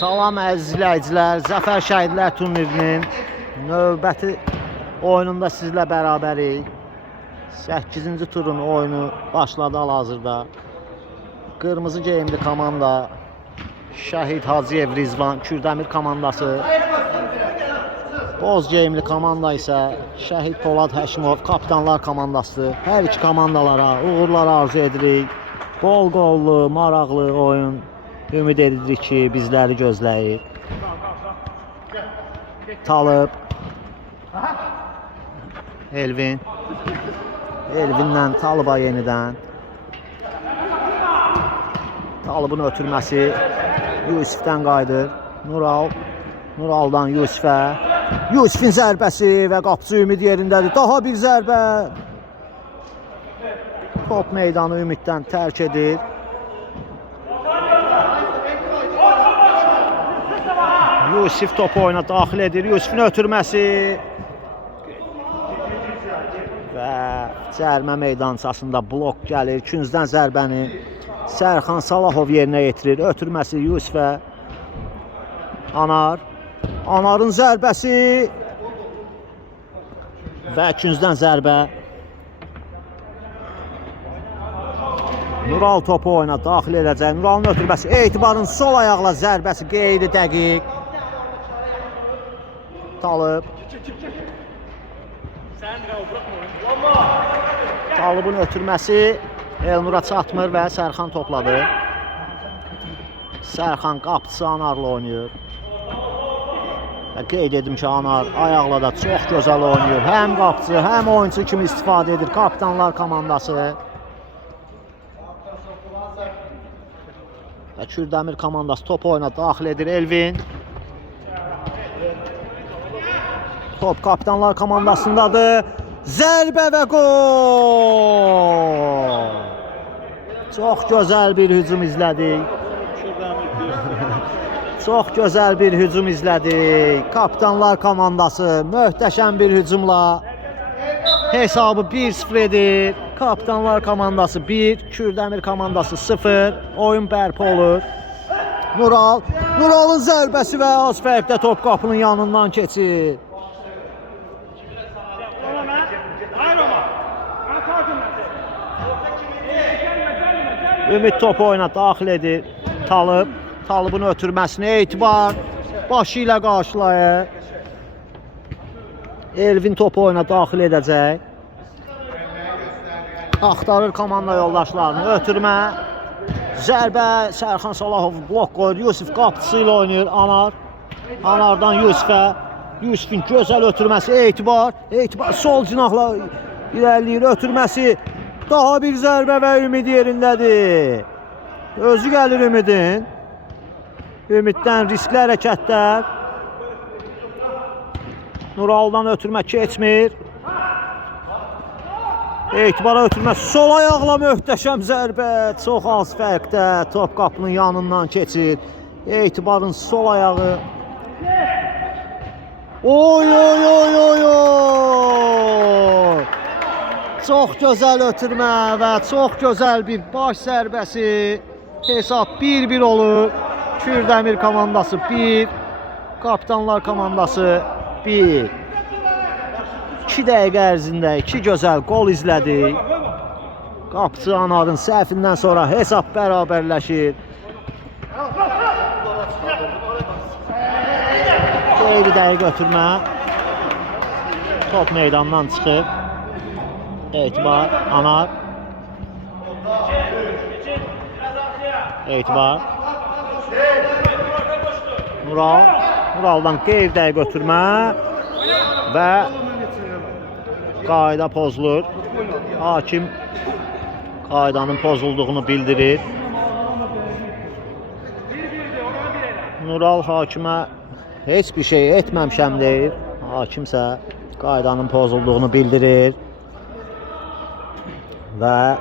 Salam əziz izləyicilər, Zəfər Şəhidlər turnirinin növbəti oyununda sizlə bərabərik. 8-ci turun oyunu başladı hal-hazırda. Qırmızı geyimli komanda Şəhid Hacıyev Rizvan Kürdəmir komandası. Boz geyimli komanda isə Şəhid Polad Həşimov Kapitanlar komandası. Hər iki komandalara uğurlar arzu edirik. Bol qollu, maraqlı oyun ümid edirik ki, bizləri gözləyir. Talib Elvinlə Talıba yenidən. Talibin ötürməsi Yusifdən qayıdır. Nuraldan Yusifə. Yusifin zərbəsi və qapıcı Ümid yerindədir. Daha bir zərbə. Top meydanı Ümiddən tərk edir. Yusif topu oyuna daxil edir. Yusifin ötürməsi və cərmə meydançasında blok gəlir. Küncdən zərbəni Sərxan Salahov yerinə yetirir. Ötürməsi Yusifə. Anarın zərbəsi və küncdən zərbə. Nural topu oyuna daxil edəcək. Nuralın ötürməsi, Etibarın sol ayaqla zərbəsi qeyri-dəqiq. Talib. Talibin ötürməsi Elnura çatmır və Sərxan topladı. Sərxan qapıcısı Anarla oynayır. Və qeyd edim ki, Anar ayaqla da çox gözəl oynayır. Həm qapıcı, həm oyuncu kimi istifadə edir Kapitanlar komandası. Və Kürdəmir komandası top oyuna daxil edir. Elvin. Top Kapitanlar komandasındadır. Zərbə və gol! Çox gözəl bir hücum izlədik. Çox gözəl bir hücum izlədik. Kapitanlar komandası möhtəşəm bir hücumla hesabı 1-0 edir. Kapitanlar komandası 1, Kürdəmir komandası 0. Oyun bərpa olur. Nuralın zərbəsi və az fərqdə top qapının yanından keçir. Ümid topu oyuna daxil edir. Talibin ötürməsini Etibar başı ilə qarşılayır. Elvin topu oyuna daxil edəcək. Axtarır komanda yoldaşlarını. Ötürmə. Zərbə. Sərxan Salahov blok qoyur. Yusif qapıcısı ilə oynayır. Anardan Yusifə. Yusifin gözəl ötürməsi Etibar. Etibar sol cinahla irəliləyir. Ötürməsi. Daha bir zərbə və Ümid yerindədir. Özü gəlir Ümidin. Ümiddən riskli hərəkətlər. Nuraldan ötürmə keçmir. Etibara ötürmə sol ayaqla möhtəşəm zərbə. Çox az fərqdə top qapının yanından keçir. Etibarın sol ayağı. Oy! Çox gözəl ötürmə və çox gözəl bir baş zərbəsi. Hesab 1-1 olur. Kürdəmir komandası 1, Kapitanlar komandası 1. 2 dəqiqə ərzində 2 gözəl qol izlədik. Qapıcı Anarın səhvindən sonra hesab bərabərləşir. Qeyri dəqiq ötürmə. Top meydandan çıxıb. Etibar, Anar. Etibar. Nuraldan qeyri-dəqiq ötürmə və qayda pozulur. Hakim qaydanın pozulduğunu bildirir. Nural hakimə heç bir şey etməmişəm deyir. Hakimsə qaydanın pozulduğunu bildirir. Və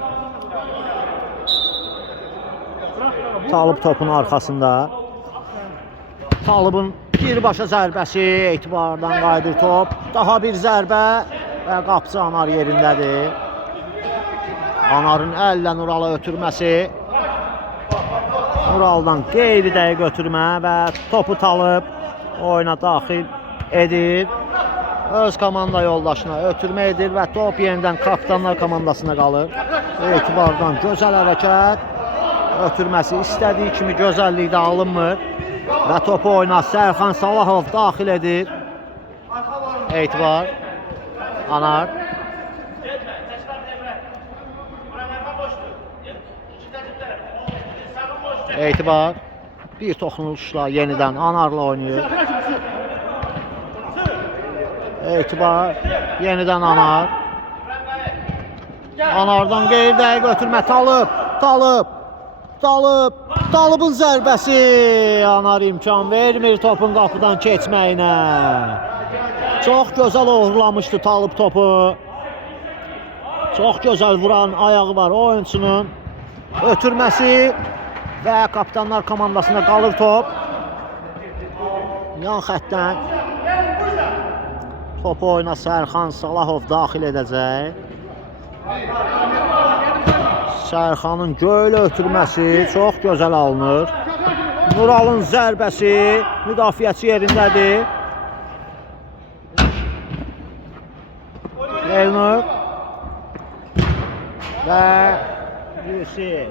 Talib topun arxasında. Talibin birbaşa zərbəsi, Etibardan qayıdır top. Daha bir zərbə və qapıcı Anar yerindədir. Anarın əllə Nurala ötürməsi. Nuraldan qeyri dəqiq götürmə və topu talıb oyuna daxil edir. Öz komanda yoldaşına ötürmə edir və top yenidən kapitanlar komandasına qalır. Etibardan gözəl hərəkət. Ötürməsi istədiyi kimi gözəllikdə alınmır. Və topu oyuna Sərxan Salahov daxil edir. Etibar. Anar. Etibar. Bir toxunuluşla yenidən Anarla oynayır. Etibar. Yenidən Anar. Anardan qeyri-dəqiq ötürmə. Talıbın zərbəsi. Anar imkan vermir topun qapıdan keçməyinə. Çox gözəl uğurlamışdı Talib topu. Çox gözəl vuran ayağı var oyunçunun. Ötürməsi və kapitanlar komandasına qalır top. Yan xəttdən topu oyuna Sərxan Salahov daxil edəcək. Sərxanın göylə ötürməsi çox gözəl alınır. Nuralın zərbəsi müdafiəçi yerindədir. Elnur və Yusif.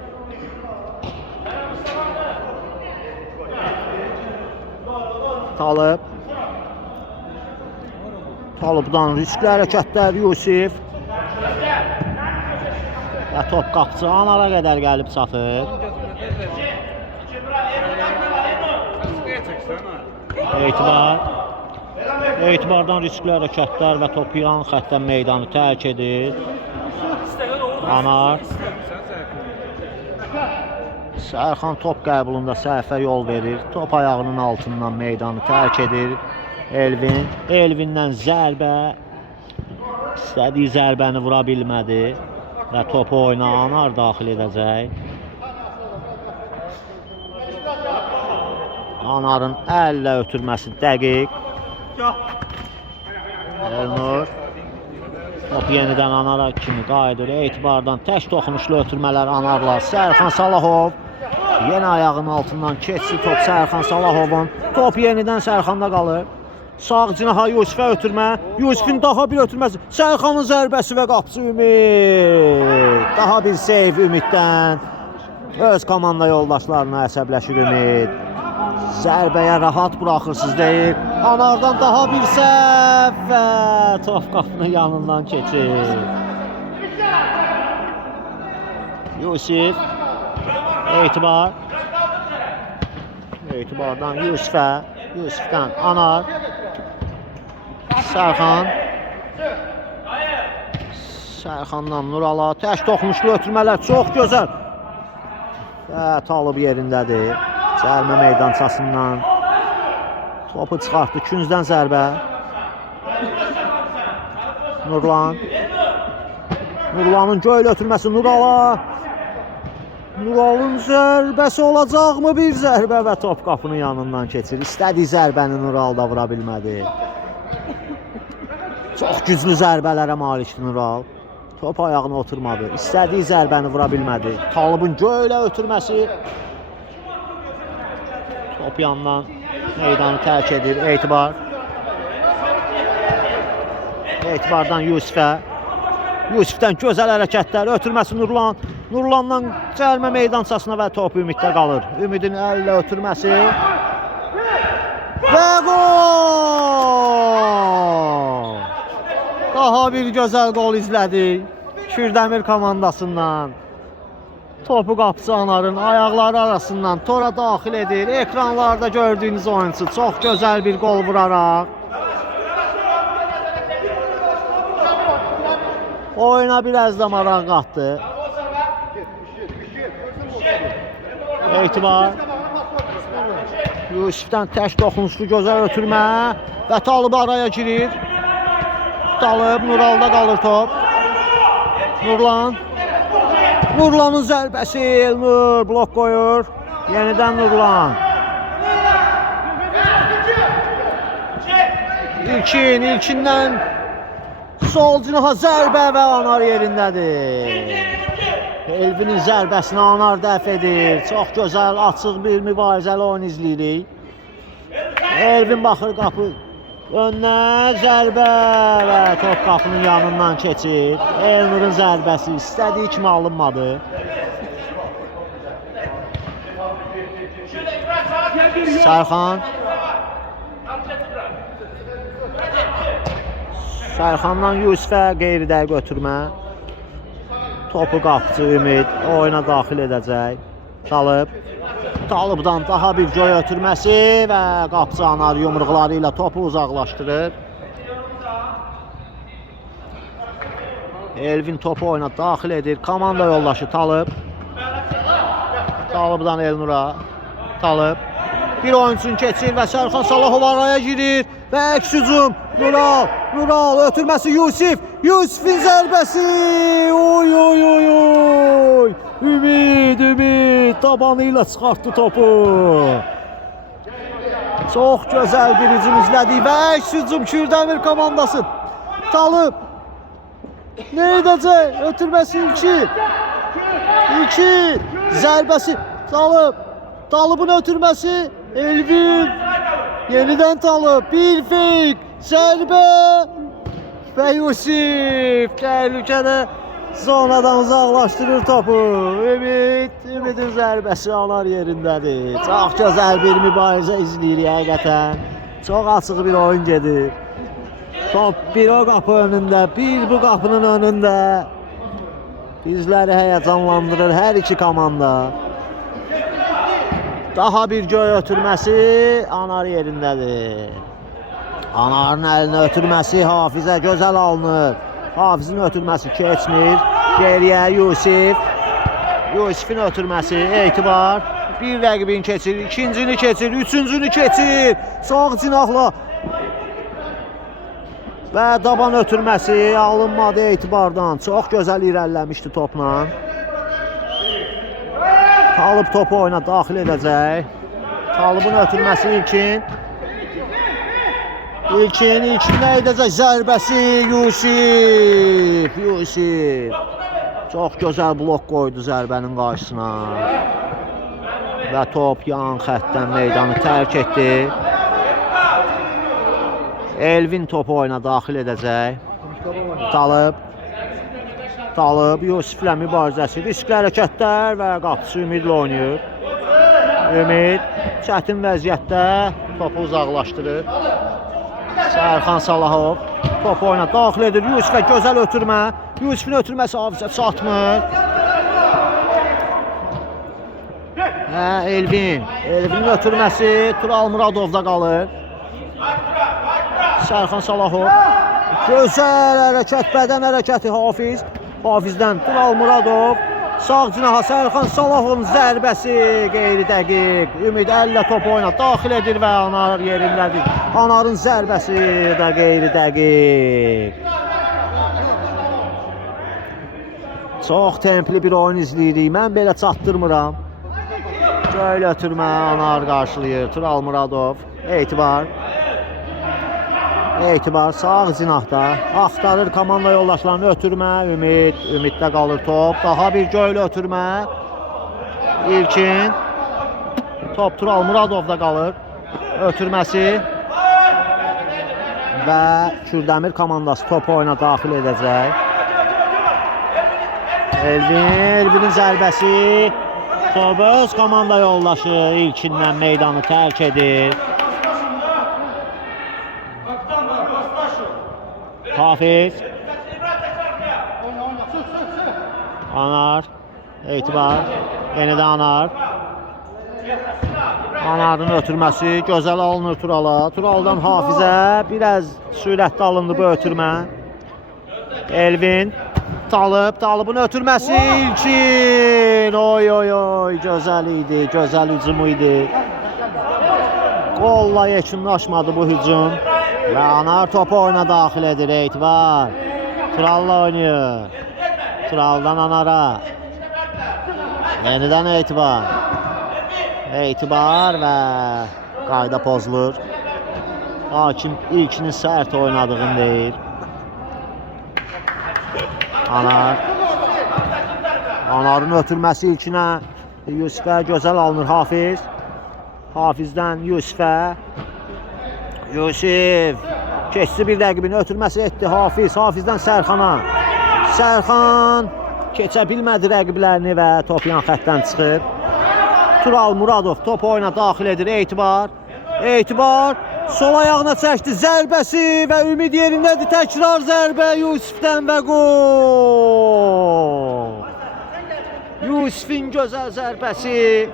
Talibdan riskli hərəkətlər Yusif. Və top qapıcı Anara qədər gəlib çatır. Etibardan riskli hərəkətlər və topu yan xəttdən meydanı tərk edir. Anar. Sərxan top qəbulunda səhvə yol verir. Top ayağının altından meydanı tərk edir. Elvindən zərbə. İstədiyi zərbəni vura bilmədi. Və topu oyuna Anar daxil edəcək. Anarın əllə ötürməsi dəqiq. Elnur. Top yenidən Anara kimi qayıdır. Etibardan tək toxunuşlu ötürmələr Anarla. Sərxan Salahov. Yenə ayağının altından keçsi top Sərxan Salahovun. Top yenidən Sərxanda qalır. Sağ cinaha Yusifə ötürmə. Yusifin daha bir ötürməsi. Sərxanın zərbəsi və qapıcı Ümid. Daha bir seyv Ümiddən. Öz komanda yoldaşlarına əsəbləşir Ümid. Zərbəyə rahat buraxırsız deyib. Anardan daha bir səhv və top qapının yanından keçir. Yusif. Etibar. Etibardan Yusifə. Yusifdən Anar. Sərxan. Sərxandan Nurala. Tək toxunuşlu ötürmələr çox gözəl. Və Talib yerindədir. Cərmə meydançasından topu çıxartdı. Küncdən zərbə. Nurlan. Nurlanın göylə ötürməsi Nurala. Nuralın zərbəsi olacaqmı? Bir zərbə və top qapının yanından keçir. İstədiyi zərbəni Nural da vura bilmədi. Çox güclü zərbələrə malikdir Nural. Top ayağına oturmadı. İstədiyi zərbəni vura bilmədi. Talibin göylə ötürməsi. Top yandan meydanı tərk edir. Etibar. Etibardan Yusifə. Yusifdən gözəl hərəkətlər. Ötürməsi Nurlan. Nurlandan cərmə meydançasına və top Ümiddə qalır. Ümidin əllə ötürməsi. Və gol! Daha bir gözəl gol izlədik. Kürdəmir komandasından. Topu qapıcı Anarın ayaqları arasından tora daxil edir. Ekranlarda gördüyünüz oyuncu çox gözəl bir gol vuraraq oyuna biraz da maraq qatdı. Etibar. Yusifdən tək toxunuşlu gözəl ötürmə və Talib araya girir. Talib, Nuralda qalır top. Nurlan. Nurlanın zərbəsi, Elnur blok qoyur. Yenidən Nurlan. İlkindən sol cinaha zərbə və Anar yerindədir. Elvinin zərbəsini Anar dəf edir. Çox gözəl, açıq bir mübarizəli oyun izləyirik. Elvin baxır qapı önünə, zərbə və top qapının yanından keçir. Elnurun zərbəsi istədiyi kimi alınmadı. Sərxandan Yusifə qeyri-dəqiq götürmə. Topu qapıcı Ümid oyuna daxil edəcək. Talıbdan daha bir göy ötürməsi və qapıcı Anar yumruqları ilə topu uzaqlaşdırır. Elvin topu oyuna daxil edir. Komanda yoldaşı Talıb. Talıbdan Elnura. Talıb. Bir oyunçun keçir və Sərxan Salahov araya girir. Və əks hücum. Nural ötürməsi Yusif. Yusifin zərbəsi. Oy oy oy oy. Ümid tabanı ilə çıxartdı topu. Çox gözəl bir hücum izlədik və əks hücum Kürdəmir komandası. Talıb. Ne edəcək? Ötürməsi 2. Zərbəsi Talıbın ötürməsi Elvin. Yenidən Talıb. Bir fake. Zərbə. Və Yusif təhlükədə zonadan uzaqlaşdırır topu. Ümidin zərbəsi Anar yerindədir. Çox gözəl bir mübarizə izləyirik həqiqətən. Çox açıq bir oyun gedir. Top bir o qapı önündə, bir bu qapının önündə. Bizləri həyəcanlandırır hər iki komanda. Daha bir göy ötürməsi Anar yerindədir. Anarın əlinə ötürməsi Hafizə gözəl alınır. Hafizin ötürməsi keçmir. Geriyə Yusifin ötürməsi Etibar. Bir rəqibin keçir, ikincini keçir, üçüncünü keçir. Sağ cinahla. Və daban ötürməsi alınmadı Etibardan. Çox gözəl irəliləmişdi topla. Talıb topu oyuna daxil edəcək. Talıbın ötürməsi İlkin nə edəcək? Zərbəsi Yusif. Çox gözəl blok qoydu zərbənin qarşısına. Və top yan xəttdən meydanı tərk etdi. Elvin topu oyuna daxil edəcək. Talıb Yusiflə mübarizəsi, riskli hərəkətlər və qapıcı Ümidlə oynayır. Ümid çətin vəziyyətdə topu uzaqlaşdırır. Sərxan Salahov topu oyuna daxil edir. Yusifə gözəl ötürmə. Yusifin ötürməsi Hafizə çatmır. Elvinin ötürməsi Tural Muradovda qalır. Sərxan Salahov. Gözəl hərəkət, bədən hərəkəti Hafizdən Tural Muradov. Sağ cinaha Sərxan Salahovun zərbəsi qeyri-dəqiq. Ümid əllə topu oyuna daxil edir və Anar yerindədir. Anarın zərbəsi də qeyri-dəqiq. Çox templi bir oyun izləyirik. Mən belə çatdırmıram. Göy ötürmə Anar qarşılayır. Tural Muradov. Etibar sağ cinahda axtarır komanda yoldaşlarını ötürmə. Ümiddə qalır top. Daha bir göylü ötürmə. İlkin. Top Tural Muradovda qalır. Ötürməsi. Və Kürdəmir komandası topu oyuna daxil edəcək. Elvinin zərbəsi. Top öz komanda yoldaşı İlkindən meydanı tərk edir. Hafiz. Anar. Etibar. Yenidən Anar. Anarın ötürməsi gözəl alınır Turala. Turaldan Hafizə biraz sürətli alındı bu ötürmə. Elvin. Talıbın ötürməsi İlkin. Oy. Gözəl idi. Gözəl hücum idi. Qolla yekunlaşmadı bu hücum. Və Anar topu oyuna daxil edir Etibar. Turalla oynayır. Turaldan Anara. Yenidən Etibar. Etibar və qayda pozulur. Hakim İlkinin sərt oynadığını deyir. Anar. Anarın ötürməsi ilkinə. Yusifə gözəl alınır Hafiz. Hafizdən Yusifə. Yusif keçdi bir rəqibini ötürməsi etdi Hafiz. Hafizdən Sərxana. Sərxan keçə bilmədi rəqiblərini və top yan xəttdən çıxır. Tural Muradov top oyuna daxil edir. Etibar. Etibar sol ayağına çəkdi. Zərbəsi və ümid yerindədir. Təkrar zərbə Yusifdən və gol. Yusifin gözəl zərbəsi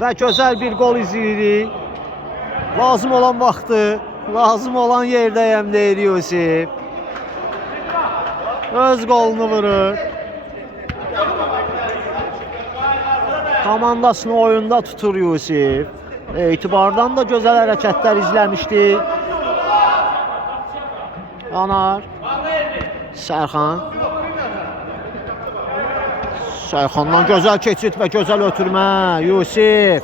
və gözəl bir gol izləyirik. Lazım olan vaxtı, lazım olan yerdəyəm deyir Yusif. Öz golunu vurur. Komandasını oyunda tutur Yusif. Etibardan da gözəl hərəkətlər izləmişdi. Anar. Sərxan. Sərxandan gözəl keçid və gözəl ötürmə. Yusif.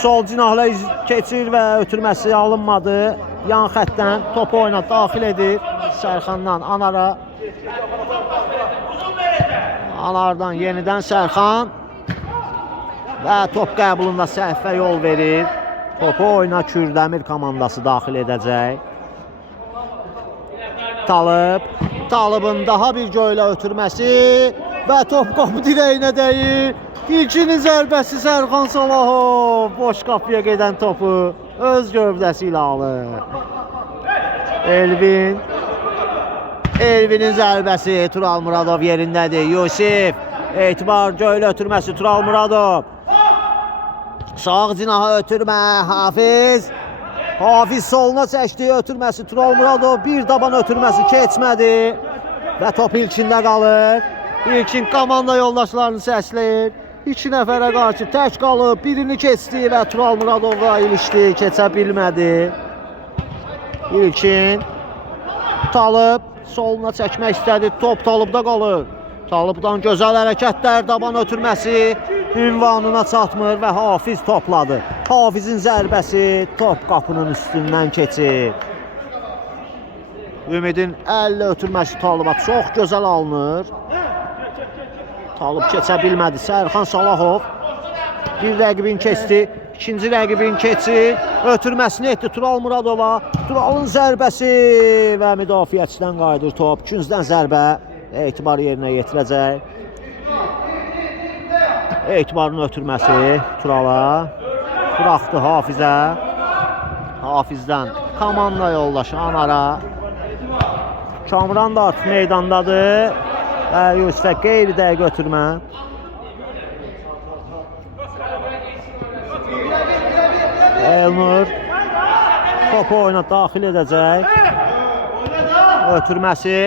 Sol cinahla keçir və ötürməsi alınmadı. Yan xəttdən topu oyuna daxil edir. Sərxandan Anara. Anardan yenidən Sərxan. Və top qəbulunda səhvə yol verir. Topu oyuna Kürdəmir komandası daxil edəcək. Talıbın daha bir göylə ötürməsi və top qapı dirəyinə dəyir. İlkinin zərbəsi Sərxan Salahov boş qapıya gedən topu öz gövdəsi ilə alır. Elvinin zərbəsi Tural Muradov yerindədir. Yusif Etibar göylə ötürməsi Tural Muradov. Sağ cinaha ötürmə Hafiz. Hafiz soluna çəkdi ötürməsi Tural Muradov. Bir daban ötürməsi keçmədi və top ilkində qalır. İlkin komanda yoldaşlarını səsləyir. 2 nəfərə qarşı tək qalıb, birini keçdi və Tural Muradovla ilişdi, keçə bilmədi. İlkin Talib soluna çəkmək istədi, top Talibdə qalır. Talibdan gözəl hərəkətlər, daban ötürməsi ünvanına çatmır və Hafiz topladı. Hafizin zərbəsi top qapının üstündən keçir. Ümidin əllə ötürməsi Taliba çox gözəl alınır. Talib keçə bilmədi. Sərxan Salahov bir rəqibin keçdi. İkinci rəqibin keçir. Ötürməsini etdi Tural Muradova. Turalın zərbəsi və müdafiəçidən qayıdır top. Küncdən zərbə Etibar yerinə yetirəcək. Etibarın ötürməsi Turala. Buraxdı Hafizə. Hafizdən komanda yoldaşı Anara. Kamran da artıq meydandadır. Yusifə qeyri-dəqiq ötürmə. Elnur topu oyuna daxil edəcək. Ötürməsi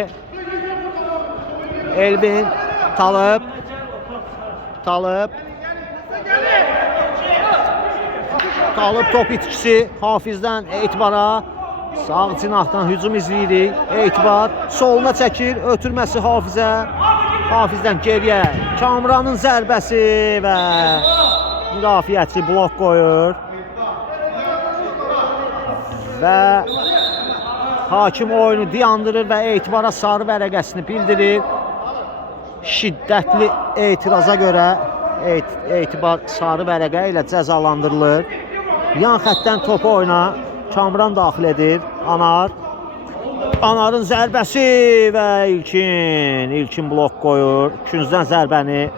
Elvin. Talib top itkisi Hafizdən Etibara. Sağ cinahdan hücum izləyirik. Etibar soluna çəkir. Ötürməsi Hafizə. Hafizdən geriyə. Kamranın zərbəsi və müdafiəçi blok qoyur. Və hakim oyunu dayandırır və Etibara sarı vərəqəsini bildirir. Şiddətli etiraza görə Etibar sarı vərəqə ilə cəzalandırılır. Yan xəttdən topu oyuna Kamran daxil edir. Anarın zərbəsi və ilkin blok qoyur. Küncdən zərbəni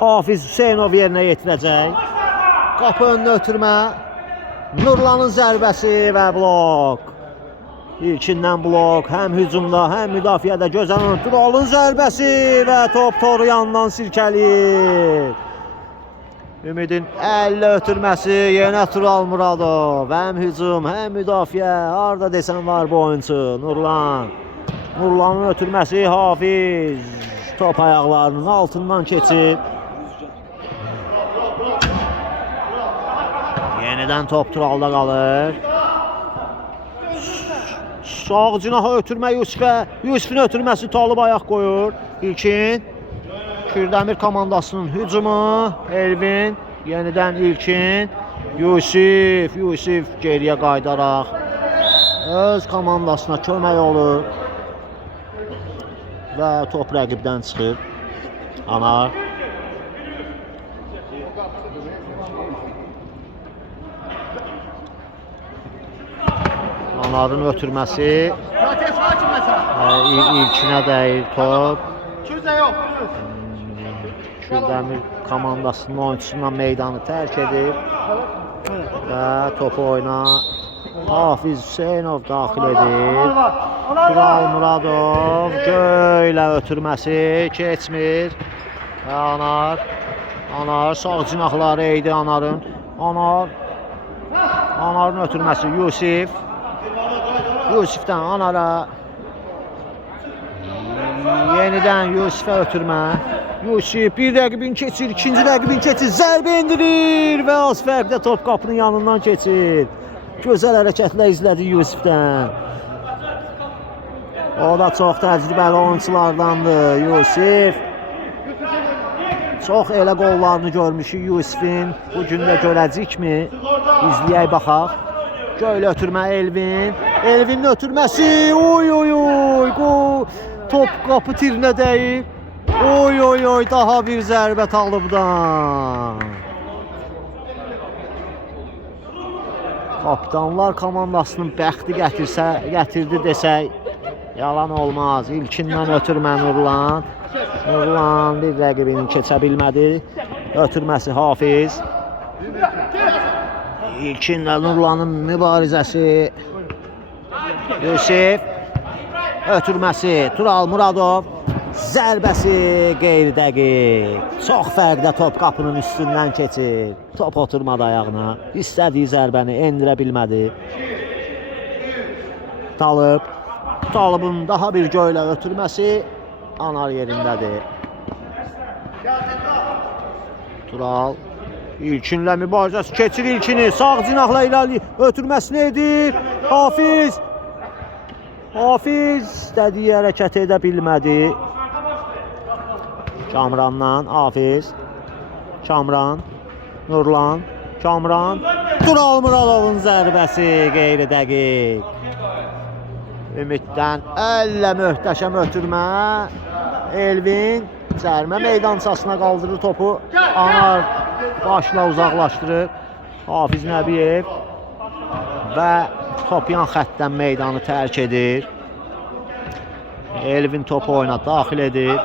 Hafiz Hüseynov yerinə yetirəcək. Qapı önünə ötürmə. Nurlanın zərbəsi və blok. İlkindən blok. Həm hücumda, həm müdafiədə gözəl olur. Turalın zərbəsi və top toru yandan sirkəliyir. Ümidin əllə ötürməsi yenə Tural Muradov. Həm hücum, həm müdafiə. Harada desən var bu oyuncu. Nurlanın ötürməsi Hafiz. Top ayaqlarının altından keçib. Yenidən top Turalda qalır. Sağ cinaha ötürmə Yusifə. Yusifin ötürməsi Talib ayaq qoyur. İlkin Kürdəmir komandasının hücumu. Elvin. Yenidən İlkin. Yusif geriyə qayıdaraq öz komandasına kömək olur. və top rəqibdən çıxır. Anar. Anarın ötürməsi. İlkinə dəyir top. Kürdəmir komandasının oyunçusundan meydanı tərk edir. Və topu oyuna Hafiz Hüseynov daxil edir. Tural Muradov göylə ötürməsi keçmir. Və Anar sağ cinahları eydi Anarın. Anarın ötürməsi Yusifdən Anara. Yenidən Yusifə ötürmə. Yusif bir rəqibin keçir, ikinci rəqibin keçir, zərbə endirir və az fərqlə top qapının yanından keçir. Gözəl hərəkətlər izlədi Yusifdən. O da çox təcrübəli oyunculardandır Yusif. Çox elə qollarını görmüşük Yusifin. Bugün də görəcəkmi? İzləyək baxaq. Göylə ötürmə Elvin. Elvinin ötürməsi. Top qapı tirinə dəyir. Daha bir zərbə Talıbdan. Kapitanlar komandasının bəxti gətirdi desək yalan olmaz. İlkindən ötürmə Nurlan. Nurlan bir rəqibini keçə bilmədi. Ötürməsi Hafiz. İlkinlə Nurlanın mübarizəsi. Yusif. Ötürməsi Tural Muradov. Zərbəsi qeyri-dəqiq. Çox fərqlə top qapının üstündən keçir. Top oturmadı ayağına. İstədiyi zərbəni endirə bilmədi. Talıbın daha bir göylə ötürməsi Anar yerindədir. Tural İlkinlə mübarizəsi keçir İlkini. Sağ cinahla irəli ötürməsini edir. Hafiz istədiyi hərəkət edə bilmədi. Kamrandan Hafiz. Kamran. Nurlan. Kamran. Tural Muradovun zərbəsi qeyri-dəqiq. Ümiddən əllə möhtəşəm ötürmə. Elvin cərmə meydançasına qaldırır topu. Anar başla uzaqlaşdırır. Hafiz Nəbiyev və top yan xəttdən meydanı tərk edir. Elvin topu oyuna daxil edir.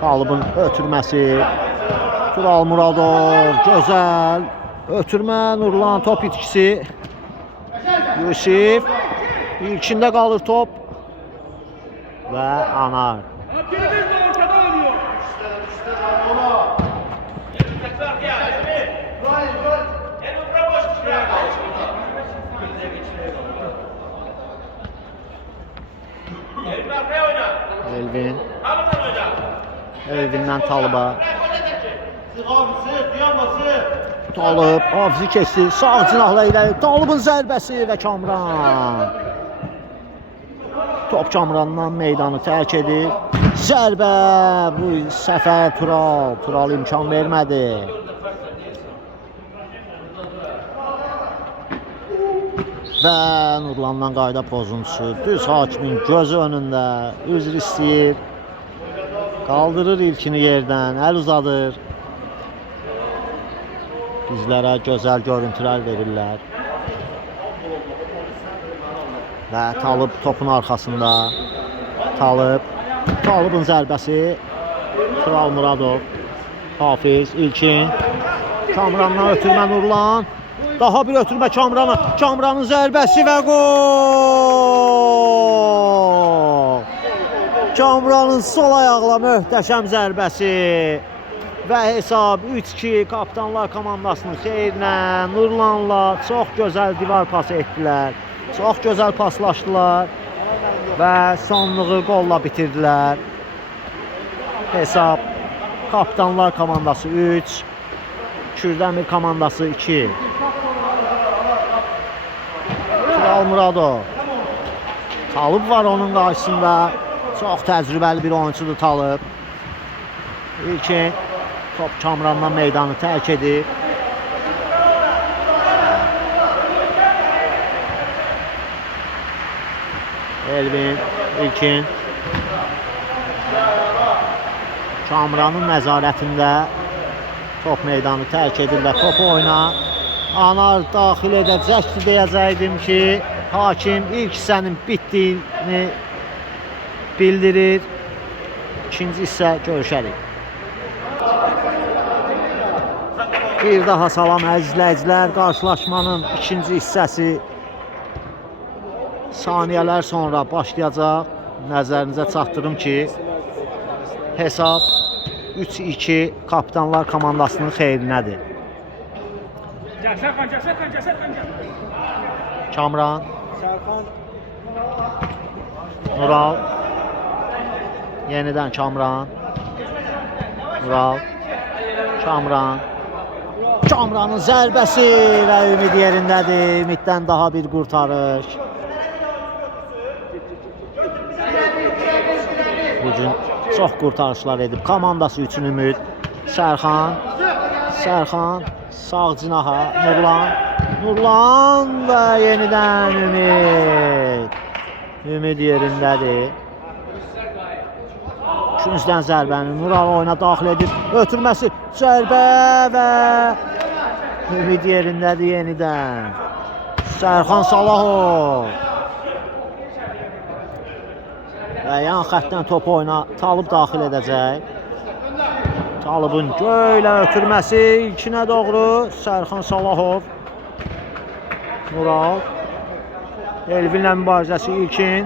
Talıbın ötürməsi. Tural Muradov gözəl ötürmə. Nurlan top itkisi. Yusif ilkində qalır top və Anar. Elvindən Talıba. Talıb Hafizi keçdi. Sağ cinahla iləri. Talıbın zərbəsi və Kamran. Top Kamrandan meydanı tərk edir. Zərbə bu səfər Tural imkan vermədi. Və Nurlandan qayda pozuntusu. Düz hakimin gözü önündə üzr istəyir. Qaldırır ilkini yerdən, əl uzadır. Bizlərə gözəl görüntülər verirlər. Və Talıb topun arxasında. Talıbın zərbəsi. Tural Muradov. Hafiz, İlkin. Kamrandan ötürmə Nurlan. Daha bir ötürmə Kamrana. Kamranın zərbəsi və gol! Kamranın sol ayaqla möhtəşəm zərbəsi. Və hesab 3-2 Kapitanlar komandasının xeyrinə. Nurlanla çox gözəl divar pası etdilər. Çox gözəl paslaşdılar. Və sonluğu qolla bitirdilər. Hesab Kapitanlar komandası 3, Kürdəmir komandası 2. Tural Muradov. Talıb var onun qarşısında. Çox təcrübəli bir oyuncudur Talıb. İlkin top Kamrandan meydanı tərk edir. Elvin, İlkin. Kamranın nəzarətində top meydanı tərk edir və topu oyna. Anar daxil edəcək ki, deyəcəkdim ki, hakim ilk hissənin bitdiyini bildirir. İkinci hissə görüşərik. Bir daha salam əzizləyicilər. Qarşılaşmanın ikinci hissəsi saniyələr sonra başlayacaq. Nəzərinizə çatdırım ki, hesab 3-2 Kapitanlar komandasının xeyrinədir. Kamran, Nural, yenidən Kamran, Nural, Kamran. Kamranın zərbəsi və Ümid yerindədir. Ümiddən daha bir qurtarış. Bugün çox qurtarışlar edib. Komandası üçün Ümid. Sərxan, sağ cinaha, Nurlan və yenidən Ümid. Ümid yerindədir. Küncdən zərbəni Nural oyuna daxil edib. Ötürməsi, zərbə və Ümid yerindədir yenidən. Sərxan Salahov. Və yan xəttdən topu oyuna Talib daxil edəcək. Talibin göylə ötürməsi ilkinə doğru. Sərxan Salahov. Nural. Elvinlə mübarizəsi İlkin.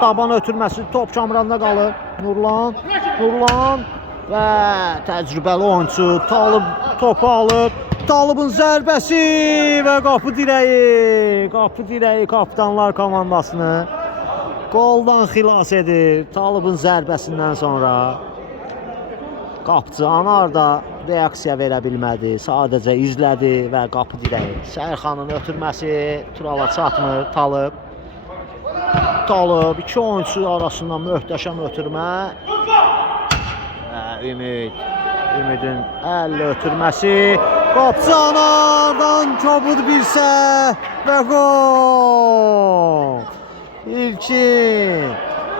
Daban ötürməsi top Kamranda qalır. Nurlan və təcrübəli oyuncu Talib topu alır. Talibin zərbəsi və qapı dirəyi Kapitanlar komandasını qoldan xilas edir. Talibin zərbəsindən sonra qapıcı Anar da reaksiya verə bilmədi. Sadəcə izlədi və qapı dirəyi. Sərxanın ötürməsi Turala çatmır. Talib iki oyuncu arasında möhtəşəm ötürmə. Ümidin əllə ötürməsi. Qapıcı Anardan kobud bir səhv və gol.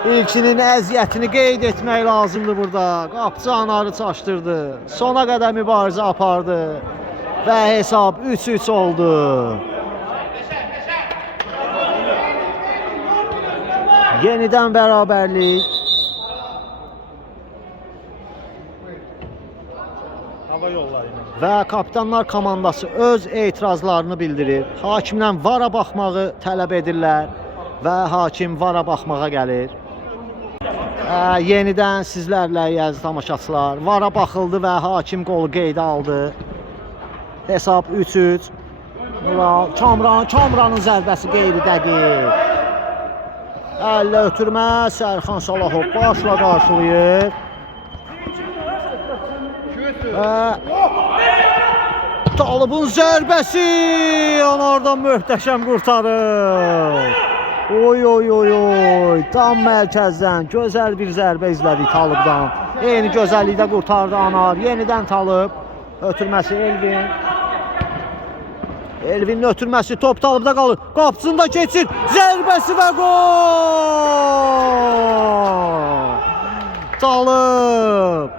İlkinin əziyyətini qeyd etmək lazımdır burada. Qapıcı Anarı çaşdırdı. Sona qədər mübarizə apardı və hesab 3-3 oldu. Yenidən bərabərlik. Və Kapitanlar komandası öz etirazlarını bildirir. Hakimdən vara baxmağı tələb edirlər və hakim vara baxmağa gəlir. Yenidən sizlərlə əziz tamaşaçılar, vara baxıldı və hakim qolu qeydə aldı. Hesab 3-3. Nural, Kamranın zərbəsi qeyri-dəqiq. Əllə ötürmə, Sərxan Salahov başla qarşılayır. Talibin zərbəsi Anardan möhtəşəm qurtarır. Oy. Tam mərkəzdən gözəl bir zərbə izlədik Talibdan. Eyni gözəllikdə qurtardı Anar. Yenidən Talib. Ötürməsi Elvin. Elvin'in ötürməsi top Talib'da qalır. Qapısında keçir. Zərbəsi və gol! Talib.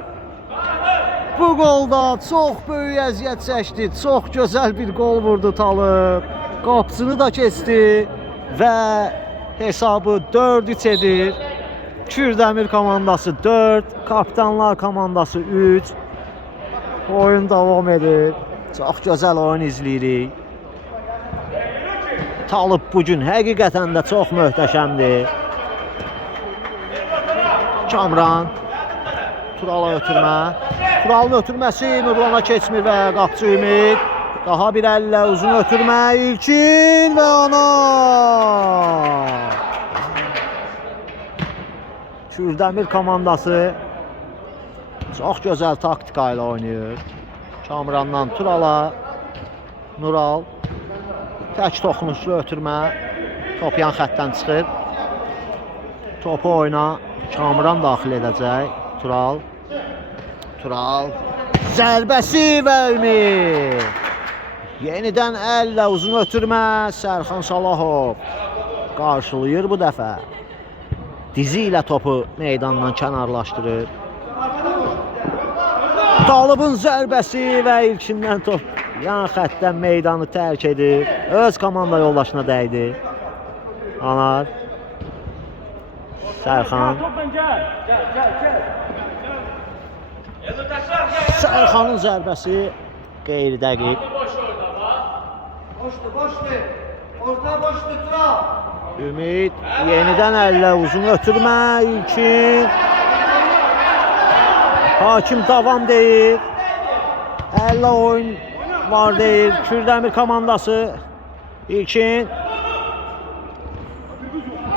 Bu golda çox böyük əziyyət çəkdi. Çox gözəl bir gol vurdu Talib. Qapısını da keçdi və hesabı 4-3 edir. Kürdəmir komandası 4, Kapitanlar komandası 3. Oyun davam edir. Çox gözəl oyun izləyirik. Talib bugün həqiqətən də çox möhtəşəmdir. Kamran Turala ötürmə. Turalın ötürməsi Nurlana keçmir və qapıcı Ümid. Daha bir əllə uzun ötürmə. İlkin və Anar. Kürdəmir komandası çox gözəl taktika ilə oynayır. Kamrandan Turala. Nural. Tək toxunuşlu ötürmə. Top yan xəttdən çıxır. Topu oyna. Kamran daxil edəcək. Tural. Zərbəsi və Ümid. Yenidən əllə uzun ötürmə. Sərxan Salahov. qarşılayır bu dəfə. Dizi ilə topu meydandan kənarlaşdırır. Talıbın zərbəsi və ilkindən top yan xəttdən meydanı tərk edir. Öz komanda yoldaşına dəydi. Anar. Sərxan. Sərxanın zərbəsi qeyri dəqiq. Boşdu. Orta boşdu Tura. Ümid yenidən əllə uzun ötürmə. İlkin. Hakim davam deyir. Əllə oyun var deyir. Kürdəmir komandası. İlkin.